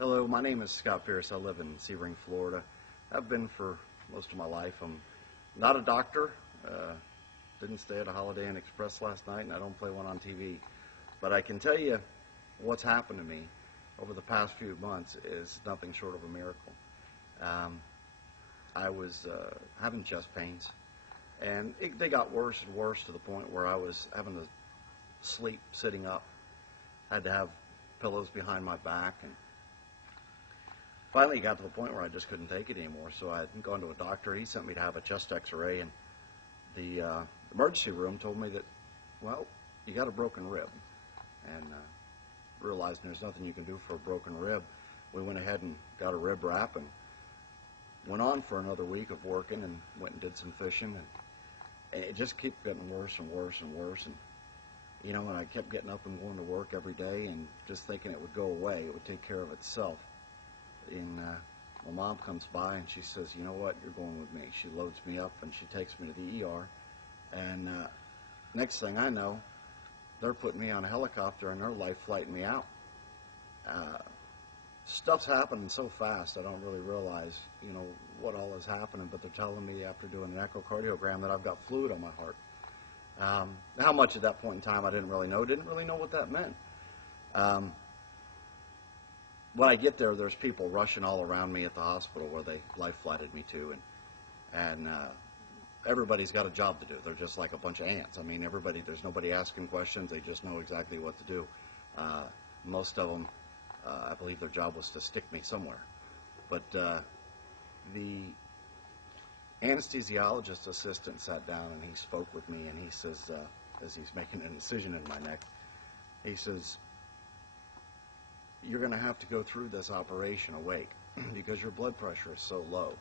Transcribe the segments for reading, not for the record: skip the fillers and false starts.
Hello, my name is Scott Pierce. I live in Sebring, Florida. I've been for most of my life. I'm not a doctor. Didn't stay at a Holiday Inn Express last night, and I don't play one on TV. But I can tell you what's happened to me over the past few months is nothing short of a miracle. I was having chest pains, and they got worse and worse to the point where I was having to sleep sitting up. I had to have pillows behind my back, and finally, it got to the point where I just couldn't take it anymore, so I had gone to a doctor. He sent me to have a chest x-ray, and the emergency room told me that, well, you got a broken rib. And realizing there's nothing you can do for a broken rib, we went ahead and got a rib wrap and went on for another week of working and went and did some fishing. And it just kept getting worse and worse and worse. And, and I kept getting up and going to work every day and just thinking it would go away. It would take care of itself. And my mom comes by and she says, you know what, you're going with me. She loads me up and she takes me to the ER. And next thing I know, they're putting me on a helicopter and they're life flighting me out. Stuff's happening so fast I don't really realize, what all is happening, but they're telling me after doing an echocardiogram that I've got fluid on my heart. How much at that point in time I didn't really know what that meant. When I get there, there's people rushing all around me at the hospital where they life flighted me to, and everybody's got a job to do. They're just like a bunch of ants. I mean, there's nobody asking questions. They just know exactly what to do. Most of them, I believe their job was to stick me somewhere. But the anesthesiologist assistant sat down and he spoke with me, and he says, as he's making an incision in my neck, he says, you're going to have to go through this operation awake because your blood pressure is so low.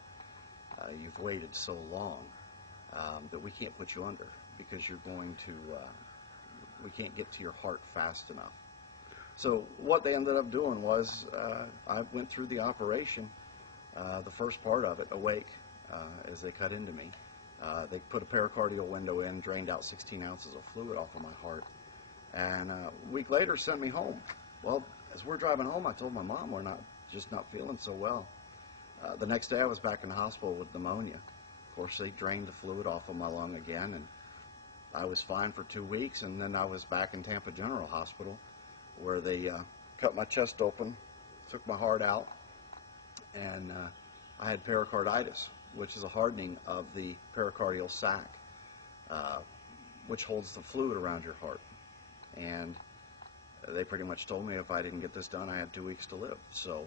You've waited so long that we can't put you under because we can't get to your heart fast enough. So what they ended up doing was I went through the operation, the first part of it, awake, as they cut into me. They put a pericardial window in, drained out 16 ounces of fluid off of my heart, and a week later sent me home. Well, as we're driving home, I told my mom we're not feeling so well. The next day I was back in the hospital with pneumonia. Of course, they drained the fluid off of my lung again, and I was fine for 2 weeks, and then I was back in Tampa General Hospital where they cut my chest open, took my heart out, and I had pericarditis, which is a hardening of the pericardial sac, which holds the fluid around your heart. And they pretty much told me if I didn't get this done, I had 2 weeks to live. So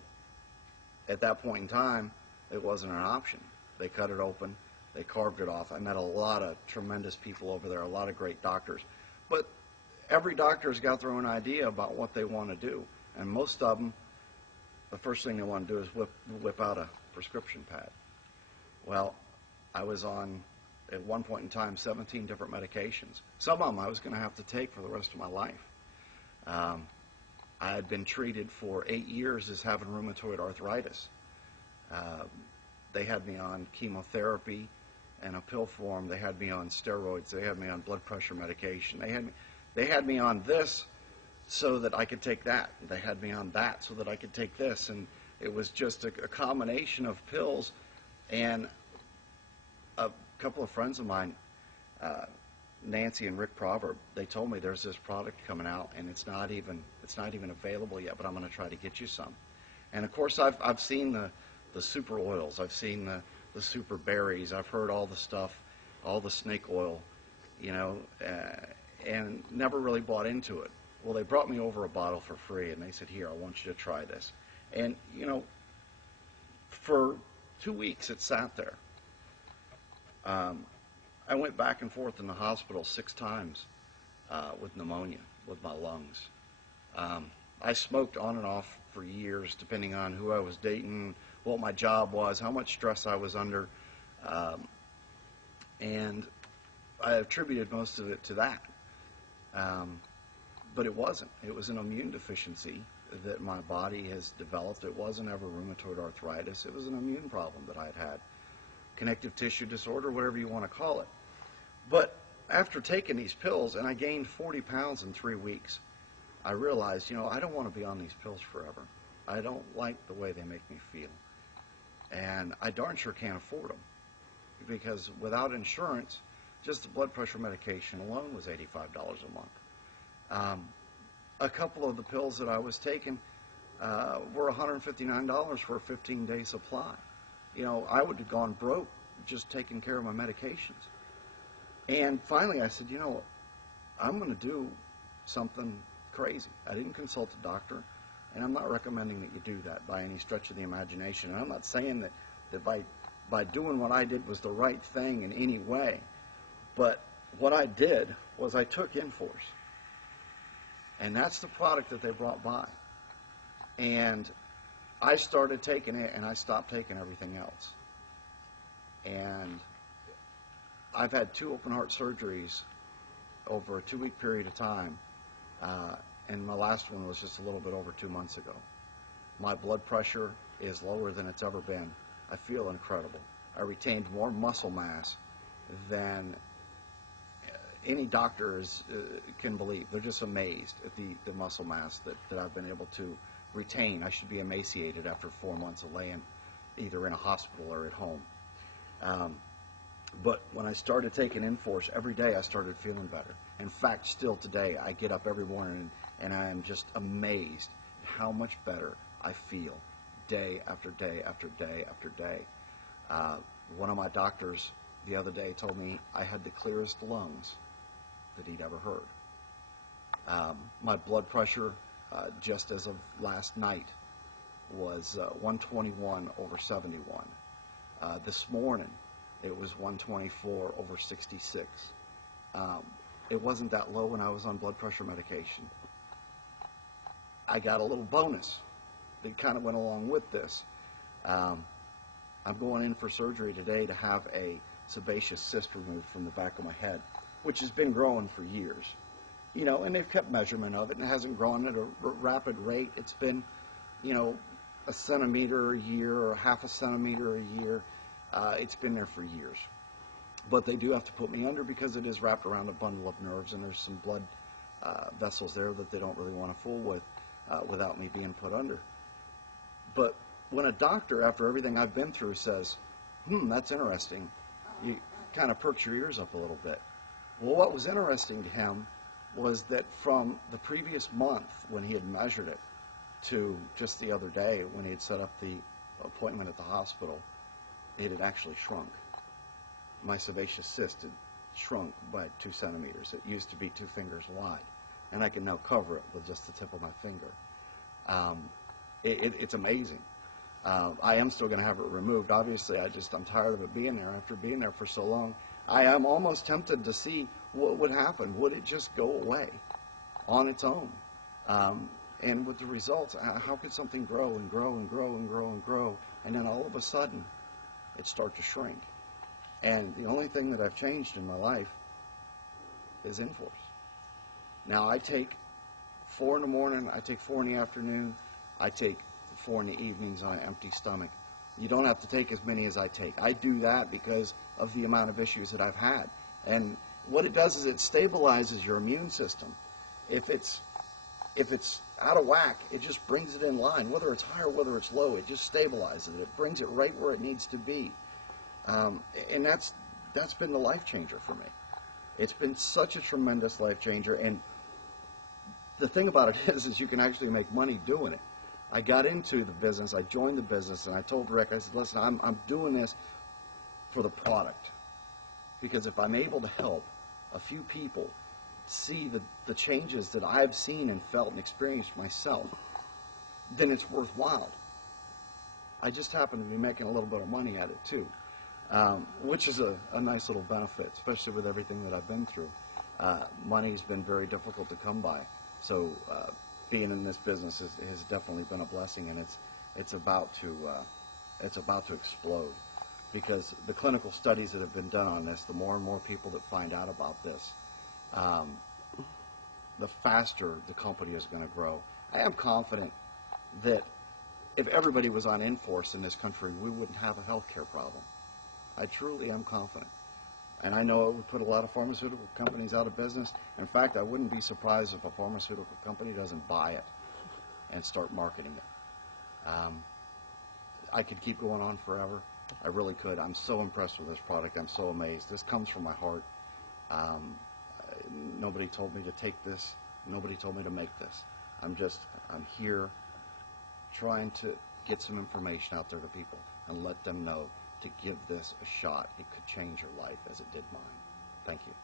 at that point in time, it wasn't an option. They cut it open. They carved it off. I met a lot of tremendous people over there, a lot of great doctors. But every doctor's got their own idea about what they want to do. And most of them, the first thing they want to do is whip out a prescription pad. Well, I was on, at one point in time, 17 different medications. Some of them I was going to have to take for the rest of my life. I had been treated for 8 years as having rheumatoid arthritis. They had me on chemotherapy in a pill form. They had me on steroids. They had me on blood pressure medication. They had me on this so that I could take that. They had me on that so that I could take this. And it was just a combination of pills. And a couple of friends of mine, Nancy and Rick Proverb, they told me there's this product coming out and it's not even available yet, but I'm going to try to get you some. And of course I've seen the super oils, I've seen the super berries, I've heard all the stuff, all the snake oil, and never really bought into it. Well, they brought me over a bottle for free and they said, here, I want you to try this. And for 2 weeks it sat there. I went back and forth in the hospital 6 times with pneumonia, with my lungs. I smoked on and off for years, depending on who I was dating, what my job was, how much stress I was under, and I attributed most of it to that. But it wasn't. It was an immune deficiency that my body has developed. It wasn't ever rheumatoid arthritis. It was an immune problem that I had. Connective tissue disorder, whatever you want to call it. But after taking these pills, and I gained 40 pounds in 3 weeks, I realized, I don't want to be on these pills forever. I don't like the way they make me feel. And I darn sure can't afford them, because without insurance, just the blood pressure medication alone was $85 a month. A couple of the pills that I was taking were $159 for a 15-day supply. You know, I would have gone broke just taking care of my medications. And finally I said, you know, I'm going to do something crazy. I didn't consult a doctor, and I'm not recommending that you do that by any stretch of the imagination. And I'm not saying that by doing what I did was the right thing in any way. But what I did was I took Inforce. And that's the product that they brought by. And I started taking it, and I stopped taking everything else. And I've had 2 open heart surgeries over a 2-week period of time. And my last one was just a little bit over 2 months ago. My blood pressure is lower than it's ever been. I feel incredible. I retained more muscle mass than any doctor can believe. They're just amazed at the muscle mass that I've been able to retain. I should be emaciated after 4 months of laying either in a hospital or at home. But when I started taking Inforce, every day I started feeling better. In fact, still today, I get up every morning and I am just amazed at how much better I feel day after day after day after day. One of my doctors the other day told me I had the clearest lungs that he'd ever heard. My blood pressure, just as of last night, was 121 over 71. This morning, it was 124 over 66. It wasn't that low when I was on blood pressure medication. I got a little bonus that kind of went along with this. I'm going in for surgery today to have a sebaceous cyst removed from the back of my head, which has been growing for years. You know, and they've kept measurement of it, and it hasn't grown at a rapid rate. It's been, you know, a centimeter a year or half a centimeter a year. It's been there for years. But they do have to put me under because it is wrapped around a bundle of nerves, and there's some blood vessels there that they don't really want to fool with without me being put under. But when a doctor, after everything I've been through, says, that's interesting, you kind of perk your ears up a little bit. Well, what was interesting to him was that from the previous month when he had measured it to just the other day when he had set up the appointment at the hospital, it had actually shrunk. My sebaceous cyst had shrunk by 2 centimeters. It used to be 2 fingers wide, and I can now cover it with just the tip of my finger. It's amazing. I am still going to have it removed. Obviously, I'm tired of it being there after being there for so long. I am almost tempted to see what would happen. Would it just go away on its own? And with the results, how could something grow and grow and grow and grow and grow, and then all of a sudden it start to shrink? And the only thing that I've changed in my life is Inforce. Now I take 4 in the morning, I take 4 in the afternoon, I take 4 in the evenings on an empty stomach. You don't have to take as many as I take. I do that because of the amount of issues that I've had. And what it does is it stabilizes your immune system. If it's out of whack, it just brings it in line. Whether it's high or whether it's low, it just stabilizes it. It brings it right where it needs to be. And that's been the life changer for me. It's been such a tremendous life changer. And the thing about it is you can actually make money doing it. I got into the business, I joined the business, and I told Rick, I said, listen, I'm doing this for the product. Because if I'm able to help a few people see the changes that I've seen and felt and experienced myself, then it's worthwhile. I just happen to be making a little bit of money at it too, which is a nice little benefit, especially with everything that I've been through. Money's been very difficult to come by, so being in this business has definitely been a blessing, and it's about to explode, because the clinical studies that have been done on this, the more and more people that find out about this, the faster the company is going to grow. I am confident that if everybody was on Inforce in this country, we wouldn't have a healthcare problem. I truly am confident. And I know it would put a lot of pharmaceutical companies out of business. In fact, I wouldn't be surprised if a pharmaceutical company doesn't buy it and start marketing it. Um, I could keep going on forever. I really could. I'm so impressed with this product. I'm so amazed. This comes from my heart. Um, Nobody told me to take this. Nobody told me to make this. I'm here trying to get some information out there to people and let them know to give this a shot. It could change your life as it did mine. Thank you.